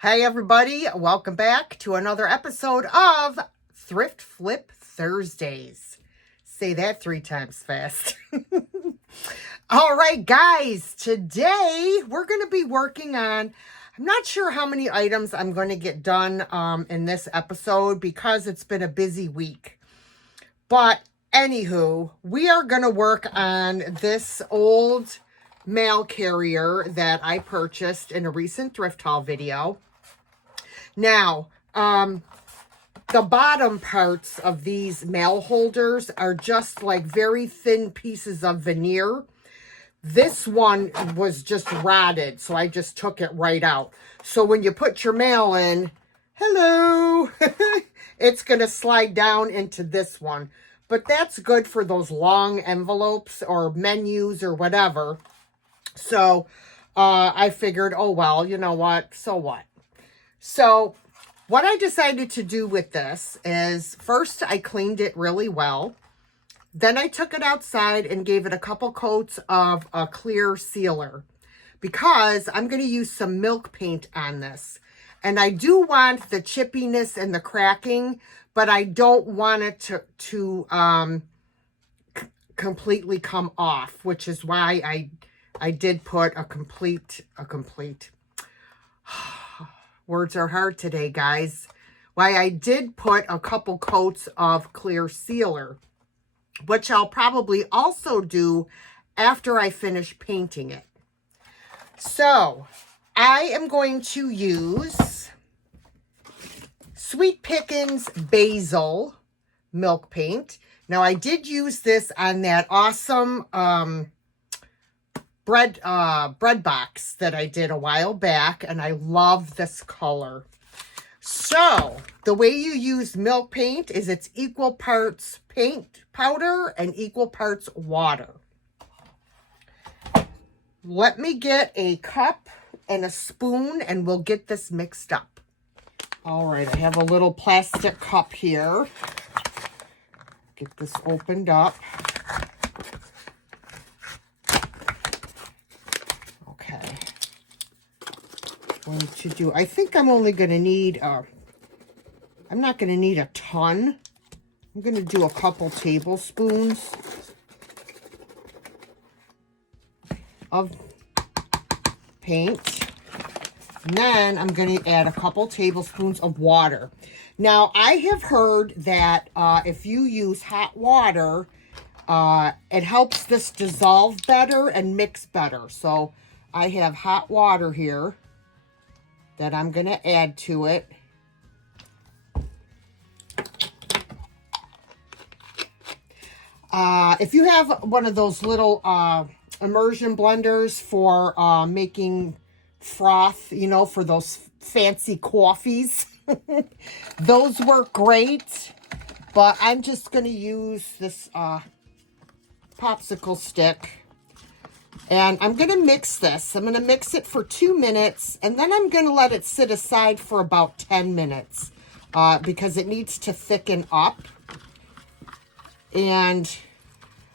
Hi everybody, welcome back to another episode of Thrift Flip Thursdays. Say that 3 times fast. All right, guys, today we're going to be working on, I'm not sure how many items I'm going to get done in this episode because it's been a busy week. But anywho, we are going to work on this old mail carrier that I purchased in a recent thrift haul video. Now, the bottom parts of these mail holders are just like very thin pieces of veneer. This one was just rotted, so I just took it right out. So when you put your mail in, hello, it's going to slide down into this one. But that's good for those long envelopes or menus or whatever. So I figured, oh, well, you know what? So what? So what I decided to do with this is first I cleaned it really well. Then I took it outside and gave it a couple coats of a clear sealer because I'm going to use some milk paint on this. And I do want the chippiness and the cracking, but I don't want it to completely come off, which is why I did put a complete words are hard today, guys. Why I did put a couple coats of clear sealer, which I'll probably also do after I finish painting it. So I am going to use Sweet Pickins Basil milk paint. Now I did use this on that awesome bread box that I did a while back, and I love this color. So the way you use milk paint is it's equal parts paint powder and equal parts water. Let me get a cup and a spoon and we'll get this mixed up. All right, I have a little plastic cup here. Get this opened up. Going to do, I think I'm only going to need, I'm not going to need a ton. I'm going to do a couple tablespoons of paint. And then I'm going to add a couple tablespoons of water. Now, I have heard that if you use hot water, it helps this dissolve better and mix better. So I have hot water here that I'm going to add to it. If you have one of those little immersion blenders for making froth, you know, for those fancy coffees, those work great. But I'm just going to use this popsicle stick. And I'm going to mix this. I'm going to mix it for 2 minutes, and then I'm going to let it sit aside for about 10 minutes because it needs to thicken up. And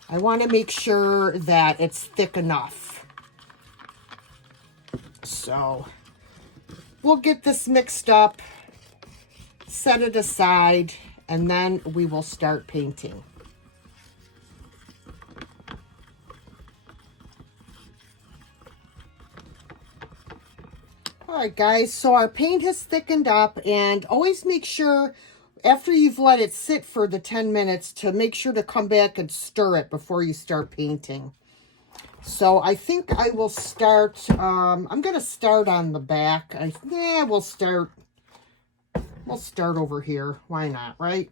I want to make sure that it's thick enough. So we'll get this mixed up, set it aside, and then we will start painting. All right, guys, so our paint has thickened up, and always make sure after you've let it sit for the 10 minutes to make sure to come back and stir it before you start painting. So I think I will start, I'm going to start on the back. We'll start over here. Why not, right?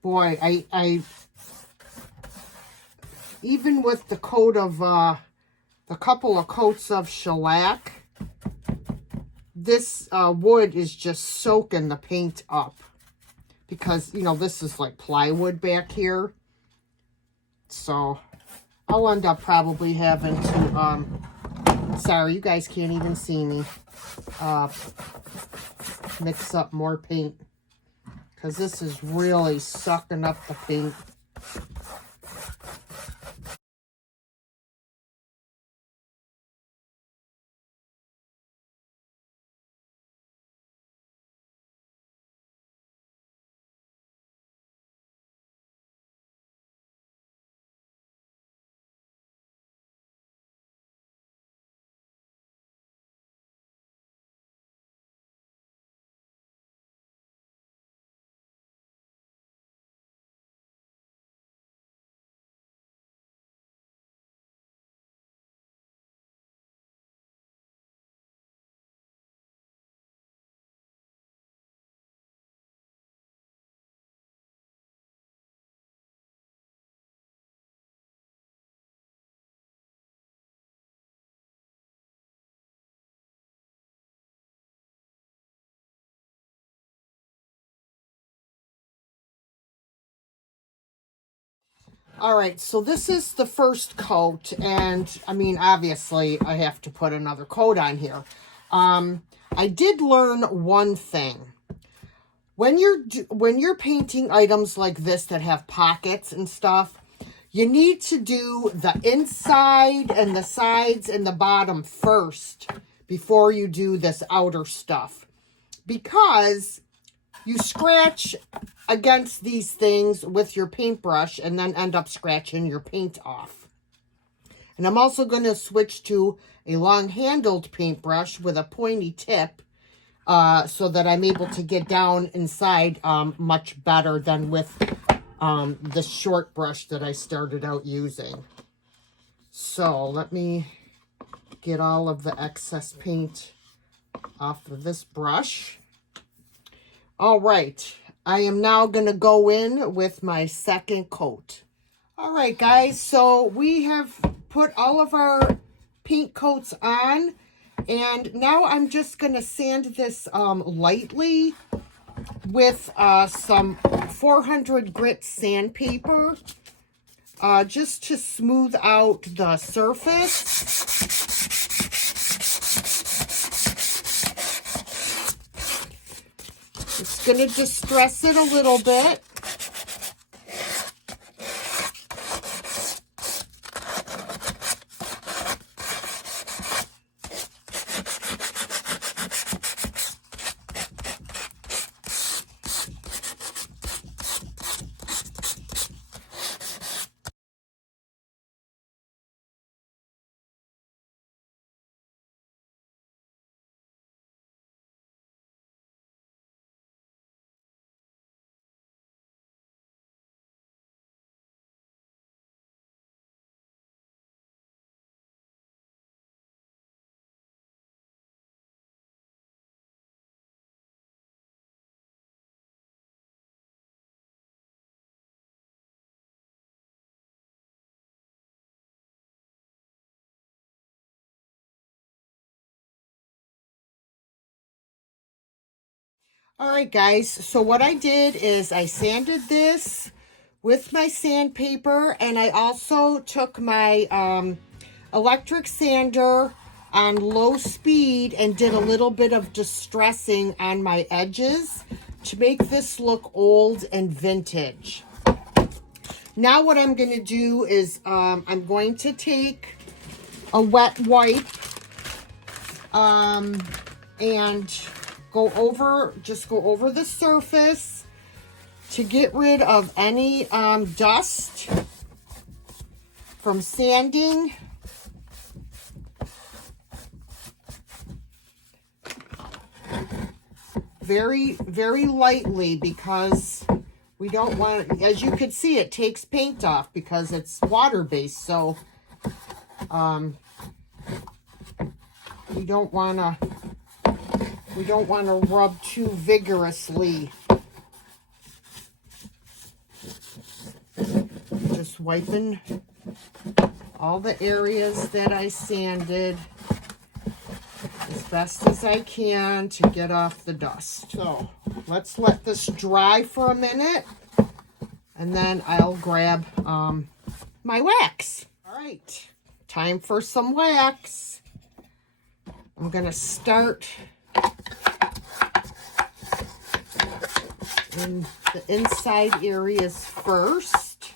Boy, I even with the coat of, the couple of coats of shellac, this wood is just soaking the paint up. Because, you know, this is like plywood back here. So, I'll end up probably having to, sorry, you guys can't even see me, mix up more paint, because this is really sucking up the paint. All right, so this is the first coat, and I mean, obviously, I have to put another coat on here. I did learn one thing. When you're painting items like this that have pockets and stuff, you need to do the inside and the sides and the bottom first before you do this outer stuff, because you scratch against these things with your paintbrush and then end up scratching your paint off. And I'm also going to switch to a long-handled paintbrush with a pointy tip so that I'm able to get down inside much better than with the short brush that I started out using. So let me get all of the excess paint off of this brush. All right, I am now going to go in with my second coat. All right, guys, so we have put all of our paint coats on, and now I'm just going to sand this lightly with some 400 grit sandpaper, just to smooth out the surface. It's going to distress it a little bit. All right, guys, so what I did is I sanded this with my sandpaper, and I also took my electric sander on low speed and did a little bit of distressing on my edges to make this look old and vintage. Now what I'm going to do is I'm going to take a wet wipe and just go over the surface to get rid of any dust from sanding. Very, very lightly, because we don't want, as you can see, it takes paint off because it's water-based, so we don't want to rub too vigorously. Just wiping all the areas that I sanded as best as I can to get off the dust. So let's let this dry for a minute, and then I'll grab my wax. All right, time for some wax. I'm going to start in the inside areas first.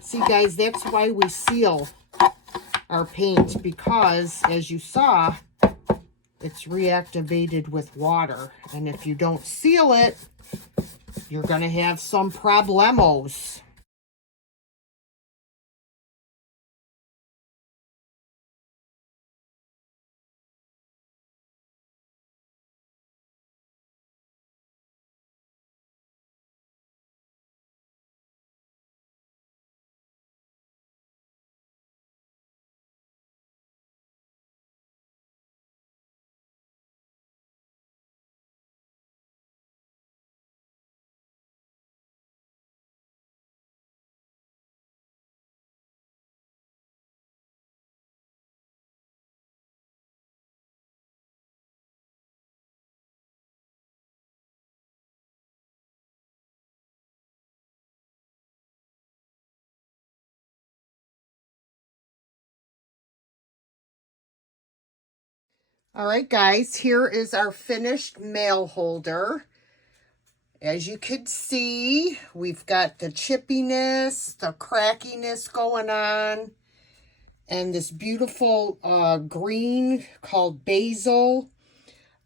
See, guys, that's why we seal our paint, because as you saw, it's reactivated with water. And if you don't seal it, you're going to have some problemos. All right, guys, here is our finished mail holder. As you can see, we've got the chippiness, the crackiness going on, and this beautiful green called basil.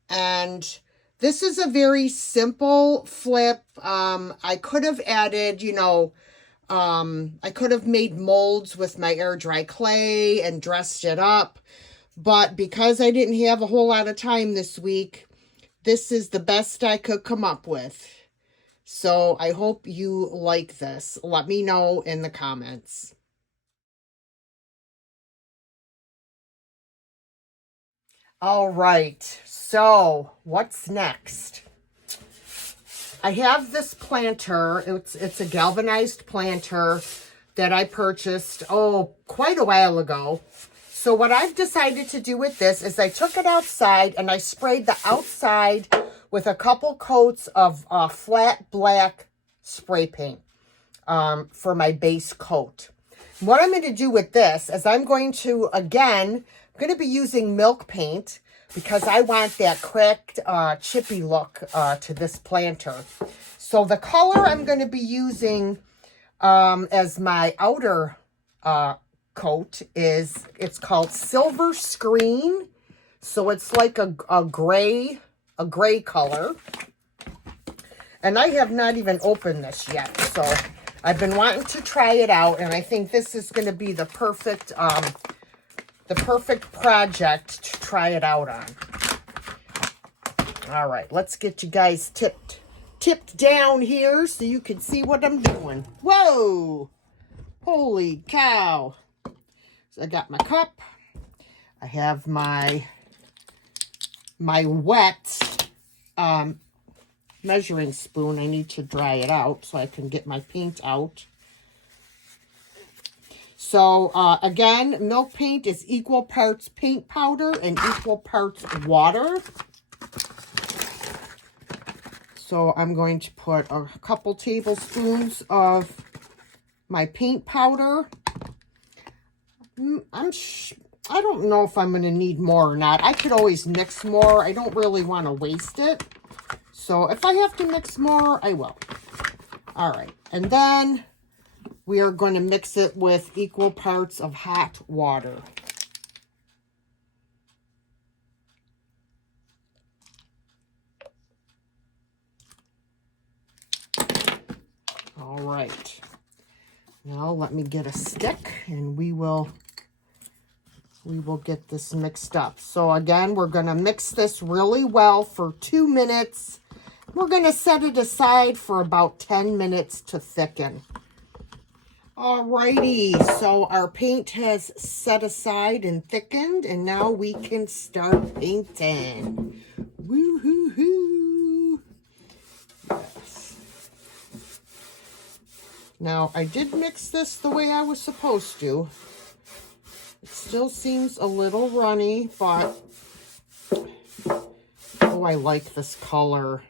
And this is a very simple flip. I could have added, I could have made molds with my air dry clay and dressed it up. But because I didn't have a whole lot of time this week, this is the best I could come up with. So I hope you like this. Let me know in the comments. All right, so what's next? I have this planter. It's a galvanized planter that I purchased, quite a while ago. So what I've decided to do with this is I took it outside and I sprayed the outside with a couple coats of flat black spray paint for my base coat. What I'm going to do with this is I'm going to be using milk paint because I want that cracked, chippy look to this planter. So the color I'm going to be using as my outer coat it's called Silver Screen. So it's like a gray color. And I have not even opened this yet. So I've been wanting to try it out, and I think this is going to be the perfect project to try it out on. All right, let's get you guys tipped down here so you can see what I'm doing. Whoa! Holy cow! So I got my cup. I have my wet measuring spoon. I need to dry it out so I can get my paint out. So again, milk paint is equal parts paint powder and equal parts water. So I'm going to put a couple tablespoons of my paint powder. I don't know if I'm going to need more or not. I could always mix more. I don't really want to waste it. So if I have to mix more, I will. All right. And then we are going to mix it with equal parts of hot water. All right. Now let me get a stick and we will get this mixed up. So again, we're going to mix this really well for 2 minutes. We're going to set it aside for about 10 minutes to thicken. Alrighty, so our paint has set aside and thickened, and now we can start painting. Woo-hoo-hoo. Yes. Now, I did mix this the way I was supposed to. It still seems a little runny, but oh, I like this color.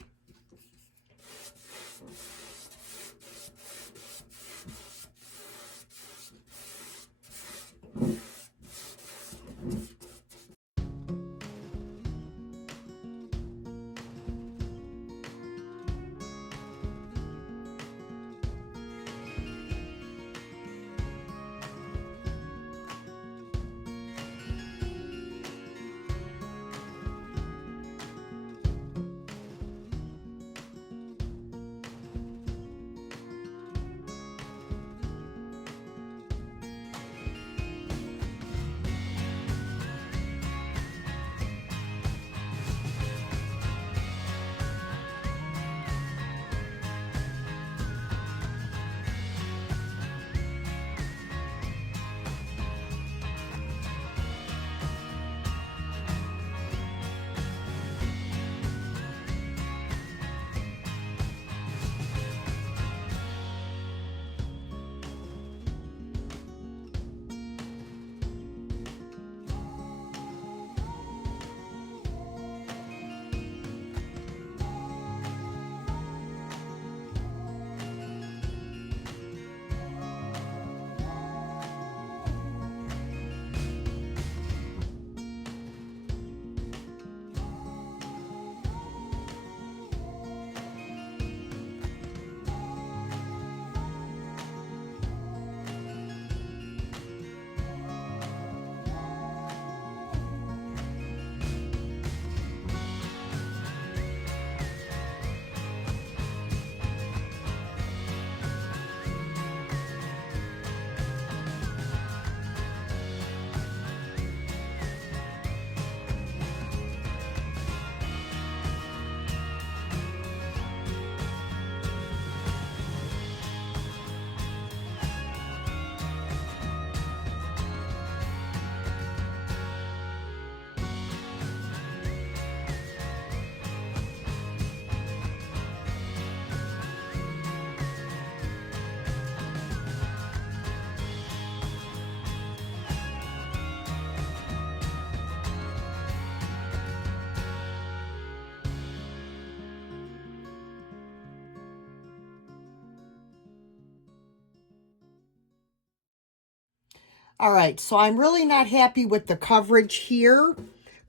All right, so I'm really not happy with the coverage here,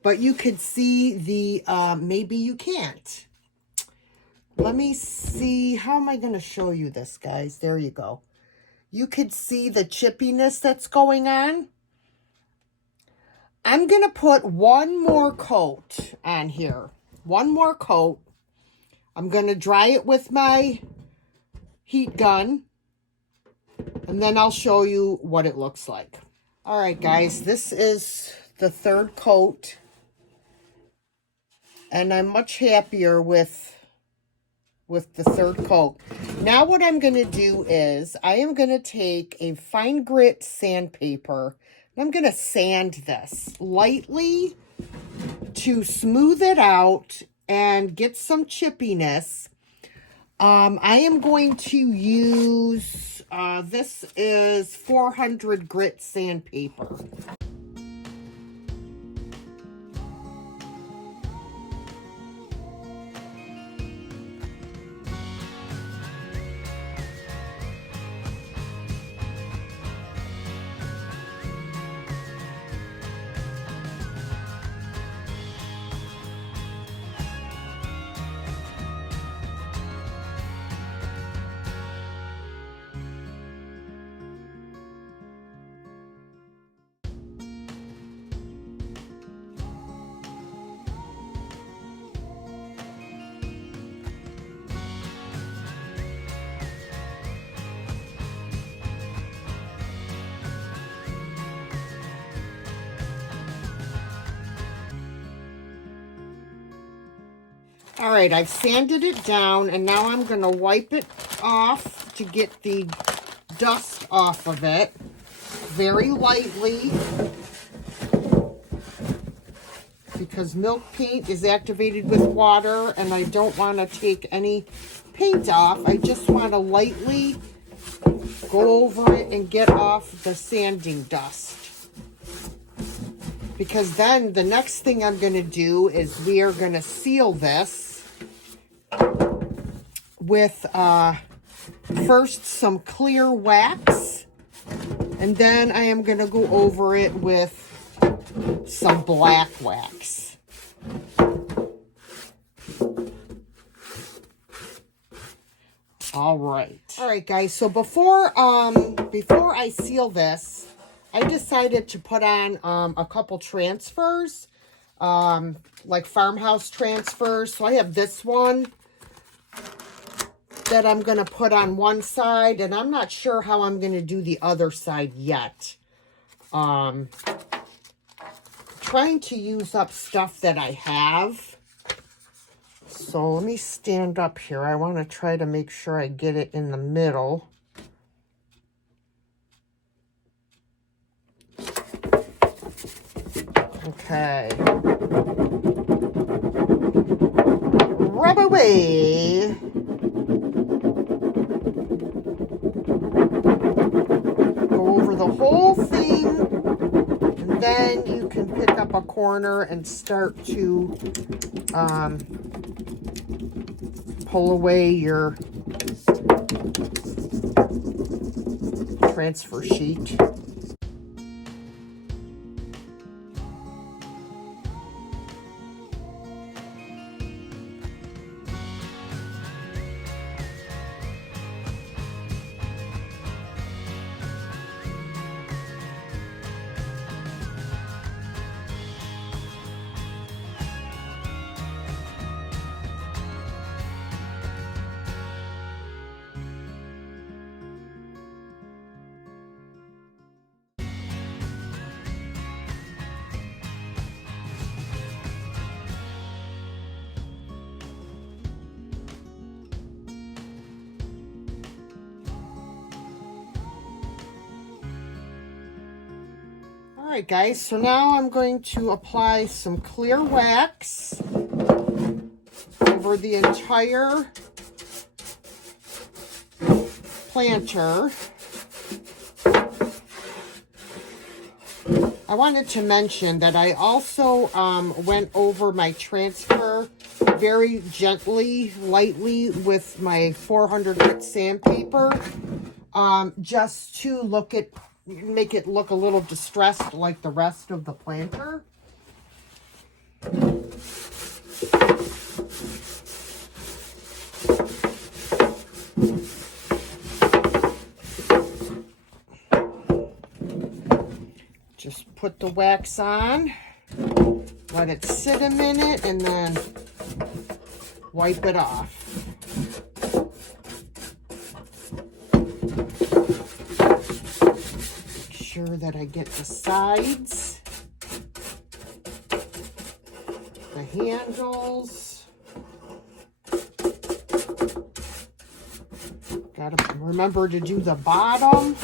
but you could see the, maybe you can't. Let me see, how am I going to show you this, guys? There you go. You could see the chippiness that's going on. I'm going to put one more coat on here. One more coat. I'm going to dry it with my heat gun. And then I'll show you what it looks like. All right, guys. This is the third coat. And I'm much happier with the third coat. Now what I'm going to do is I am going to take a fine grit sandpaper. I'm going to sand this lightly to smooth it out and get some chippiness. I am going to use, this is 400 grit sandpaper. All right, I've sanded it down, and now I'm going to wipe it off to get the dust off of it very lightly, because milk paint is activated with water, and I don't want to take any paint off. I just want to lightly go over it and get off the sanding dust. Because then the next thing I'm going to do is we are going to seal this with first some clear wax, and then I am going to go over it with some black wax. All right, guys. So before I seal this, I decided to put on a couple transfers, like farmhouse transfers. So I have this one that I'm going to put on one side, and I'm not sure how I'm going to do the other side yet. Trying to use up stuff that I have. So let me stand up here. I want to try to make sure I get it in the middle. Okay. Rub away. Go over the whole thing, and then you can pick up a corner and start to pull away your transfer sheet. All right, guys, so now I'm going to apply some clear wax over the entire planter. I wanted to mention that I also went over my transfer very gently, lightly with my 400 grit sandpaper, just to look at make it look a little distressed like the rest of the planter. Just put the wax on, let it sit a minute, and then wipe it off. Make sure that I get the sides, the handles. Gotta remember to do the bottom.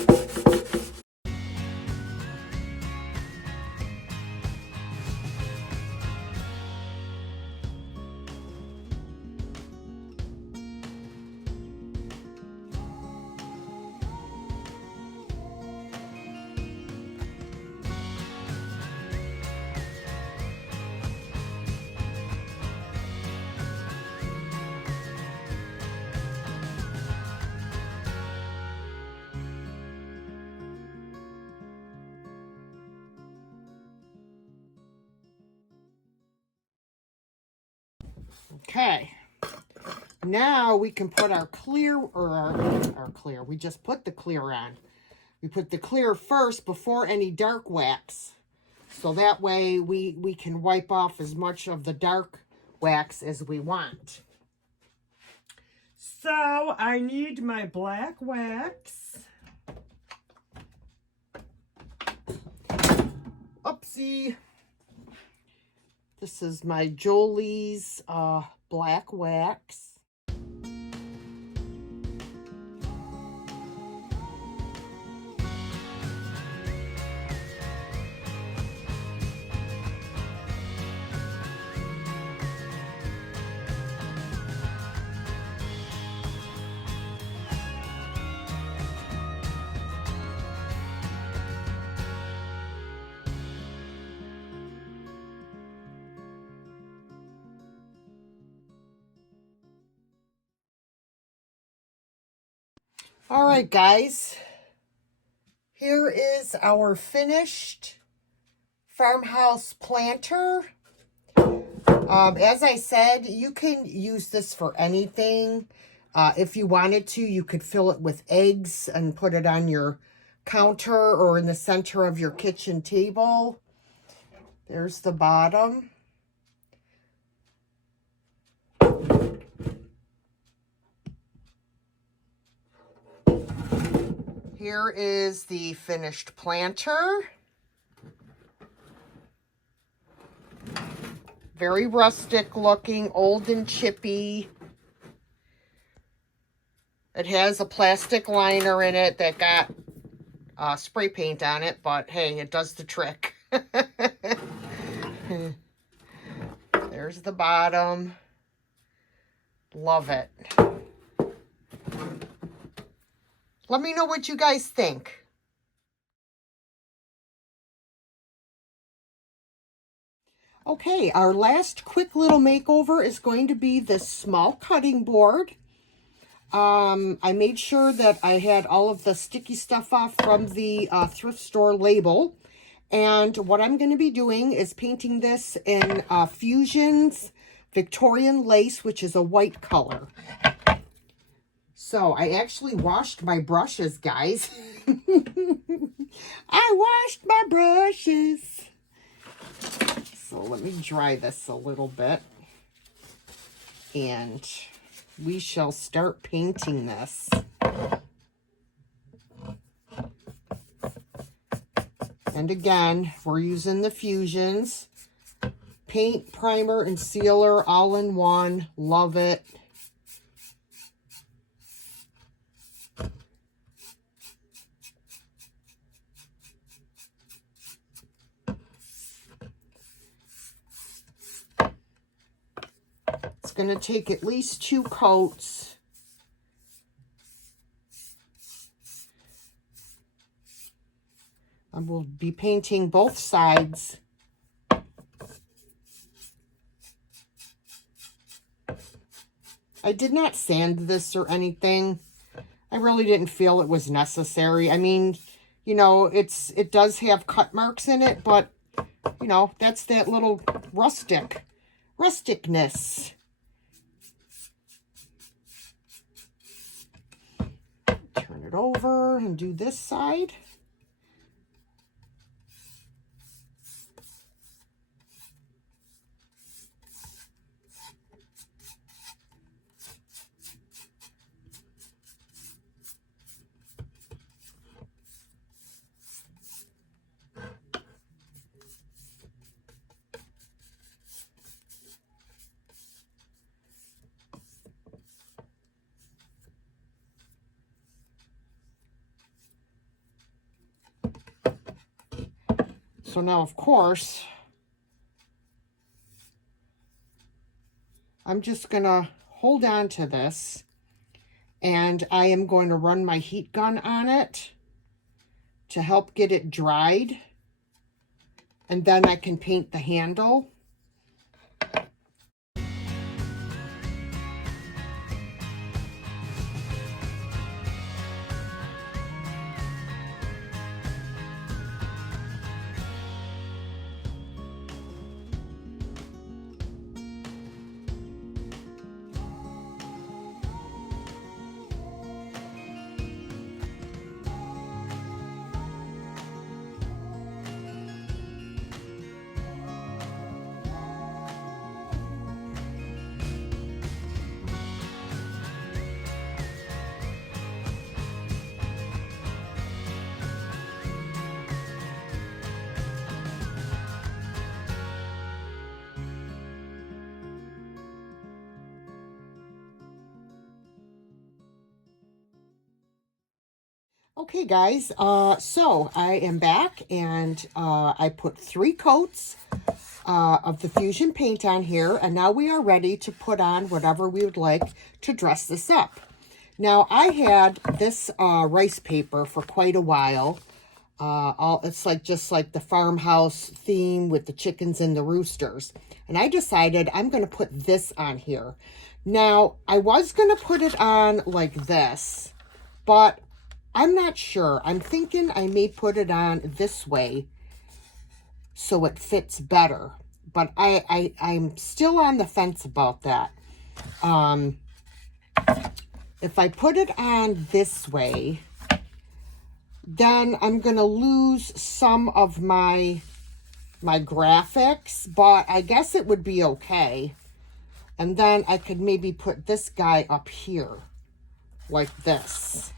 Okay, now we can put our clear, or our clear. We just put the clear on. We put the clear first before any dark wax. So that way we can wipe off as much of the dark wax as we want. So I need my black wax. Oopsie. This is my Jolie's black wax. All right, guys, here is our finished farmhouse planter. As I said, you can use this for anything. If you wanted to, you could fill it with eggs and put it on your counter or in the center of your kitchen table. There's the bottom. Here is the finished planter. Very rustic looking, old and chippy. It has a plastic liner in it that got spray paint on it, but hey, it does the trick. There's the bottom. Love it. Let me know what you guys think. Okay, our last quick little makeover is going to be this small cutting board. I made sure that I had all of the sticky stuff off from the thrift store label. And what I'm going to be doing is painting this in Fusion's Victorian Lace, which is a white color. So I actually washed my brushes, guys. I washed my brushes. So let me dry this a little bit. And we shall start painting this. And again, we're using the Fusions. Paint, primer, and sealer all in one. Love it. It's going to take at least 2 coats. I will be painting both sides. I did not sand this or anything. I really didn't feel it was necessary. I mean, You know, it does have cut marks in it, but, you know, that's that little rusticness. Turn it over and do this side. So now, of course, I'm just going to hold on to this, and I am going to run my heat gun on it to help get it dried, and then I can paint the handle. Okay, guys, so I am back, and I put 3 coats of the Fusion paint on here, and now we are ready to put on whatever we would like to dress this up. Now, I had this rice paper for quite a while. It's like just like the farmhouse theme with the chickens and the roosters. And I decided I'm going to put this on here. Now, I was going to put it on like this, but I'm not sure. I'm thinking I may put it on this way so it fits better. But I'm still on the fence about that. If I put it on this way, then I'm going to lose some of my graphics, but I guess it would be okay. And then I could maybe put this guy up here like this.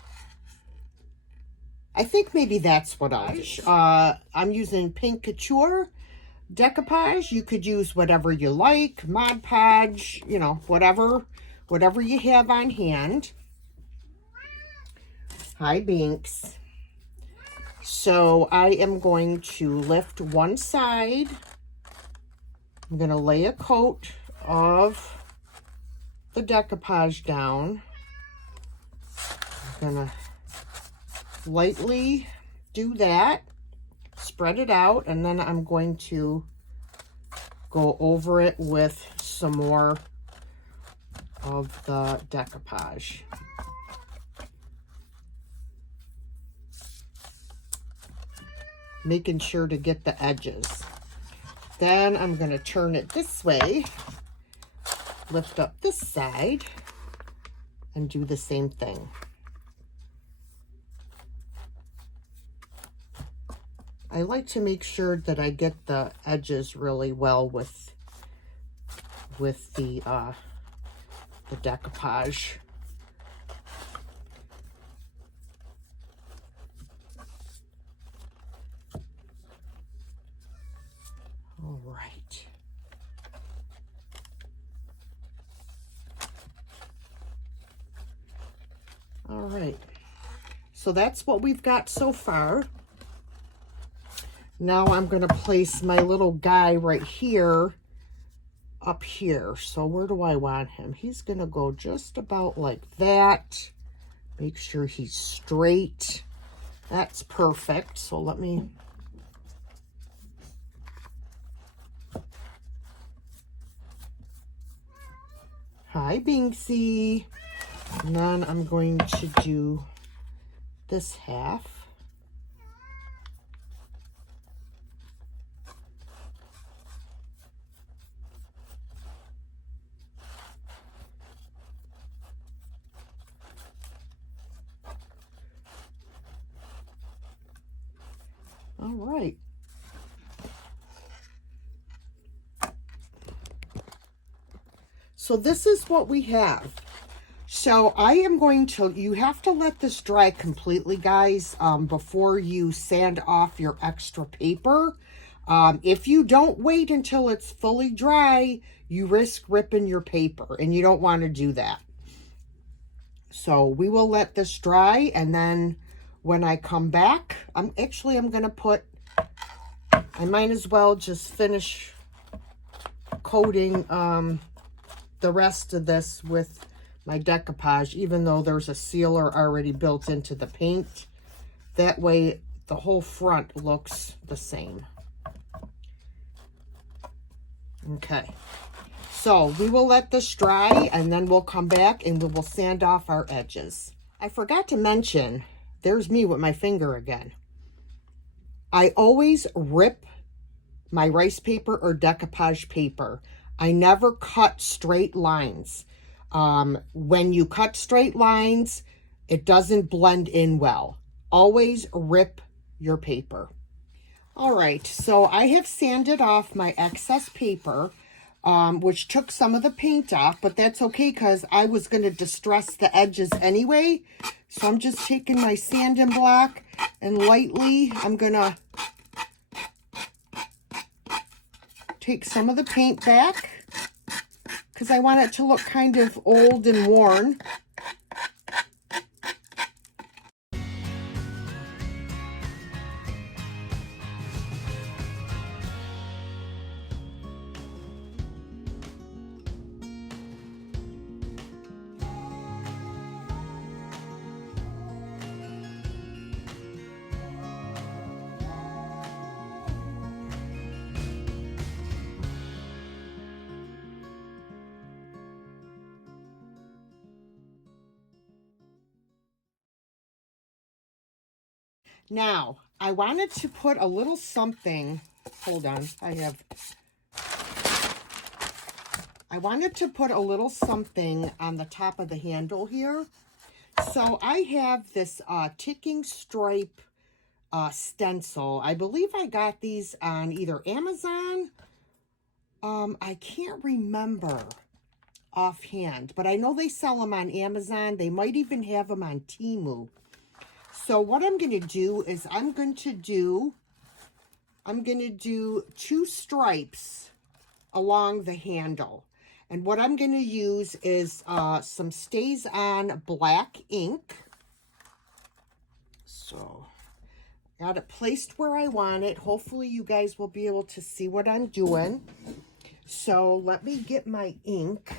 I think maybe that's what I'll do. I'm using Pink Couture decoupage. You could use whatever you like, Mod Podge, you know, whatever you have on hand. Hi, Binks. So I am going to lift one side. I'm going to lay a coat of the decoupage down. I'm going to lightly do that, spread it out, and then I'm going to go over it with some more of the decoupage. Making sure to get the edges. Then I'm going to turn it this way, lift up this side, and do the same thing. I like to make sure that I get the edges really well with the decoupage. All right. All right. So that's what we've got so far. Now I'm going to place my little guy right here, up here. So where do I want him? He's going to go just about like that. Make sure he's straight. That's perfect. So let me... Hi, Binksy. And then I'm going to do this half. All right. So this is what we have. So I am going to, you have to let this dry completely, guys, before you sand off your extra paper. If you don't wait until it's fully dry, you risk ripping your paper, and you don't want to do that. So we will let this dry, and then when I come back, I'm going to put, I might as well just finish coating the rest of this with my decoupage, even though there's a sealer already built into the paint. That way the whole front looks the same. Okay, so we will let this dry, and then we'll come back and we will sand off our edges. I forgot to mention, there's me with my finger again. I always rip my rice paper or decoupage paper. I never cut straight lines. When you cut straight lines, it doesn't blend in well. Always rip your paper. All right, so I have sanded off my excess paper, which took some of the paint off, but that's okay because I was going to distress the edges anyway. So I'm just taking my sanding block and lightly, I'm going to take some of the paint back because I want it to look kind of old and worn. Now, I wanted to put a little something, hold on, I wanted to put a little something on the top of the handle here. So I have this ticking stripe stencil. I believe I got these on either Amazon. I can't remember offhand, but I know they sell them on Amazon. They might even have them on Temu. So what I'm going to do is I'm going to do 2 stripes along the handle. And what I'm going to use is some Stays On black ink. So got it placed where I want it. Hopefully you guys will be able to see what I'm doing. So let me get my ink.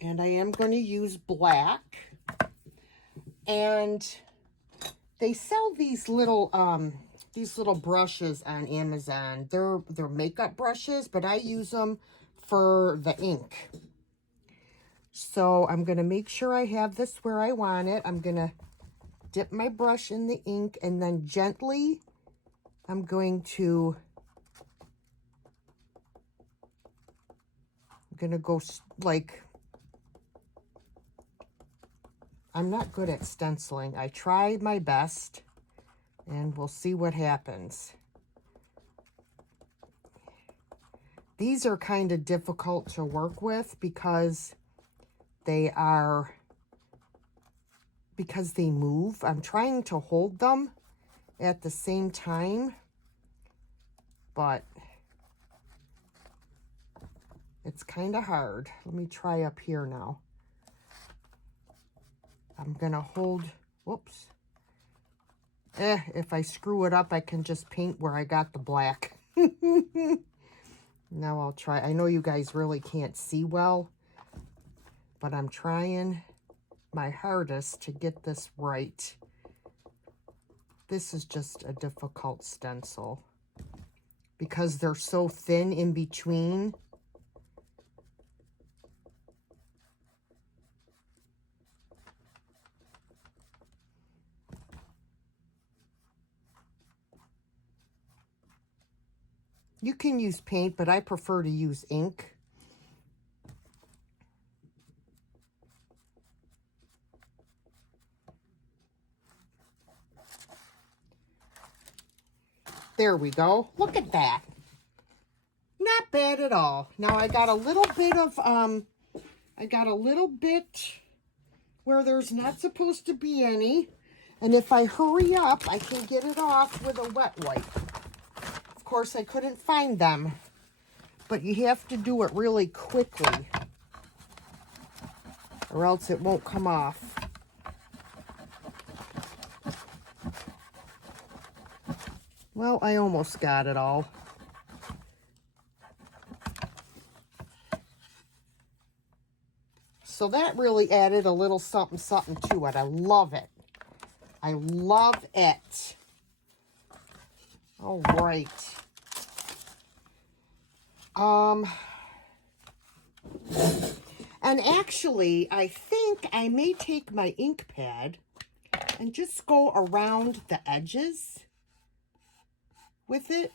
And I am going to use black. And they sell these little brushes on Amazon. They're makeup brushes, but I use them for the ink. So I'm going to make sure I have this where I want it. I'm going to dip my brush in the ink, and then gently I'm going to go like, I'm not good at stenciling. I try my best, and we'll see what happens. These are kind of difficult to work with because they move. I'm trying to hold them at the same time, but it's kind of hard. Let me try up here now. I'm going to hold, whoops. If I screw it up, I can just paint where I got the black. Now I'll try. I know you guys really can't see well, but I'm trying my hardest to get this right. This is just a difficult stencil because they're so thin in between. You can use paint, but I prefer to use ink. There we go. Look at that. Not bad at all. Now I got a little bit of, where there's not supposed to be any. And if I hurry up, I can get it off with a wet wipe. Of course, I couldn't find them, but you have to do it really quickly or else it won't come off. Well, I almost got it all. So that really added a little something, something to it. I love it. I love it. All right. And actually, I think I may take my ink pad and just go around the edges with it.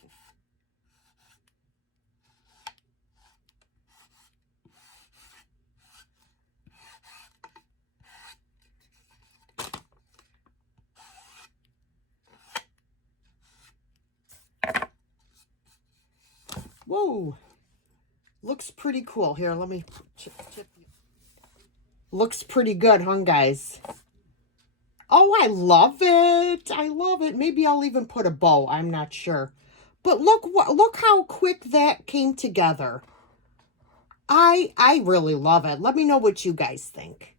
Whoa, looks pretty cool. Here, let me chip. Looks pretty good, huh, guys? Oh, I love it. I love it. Maybe I'll even put a bow. I'm not sure. But look how quick that came together. I really love it. Let me know what you guys think.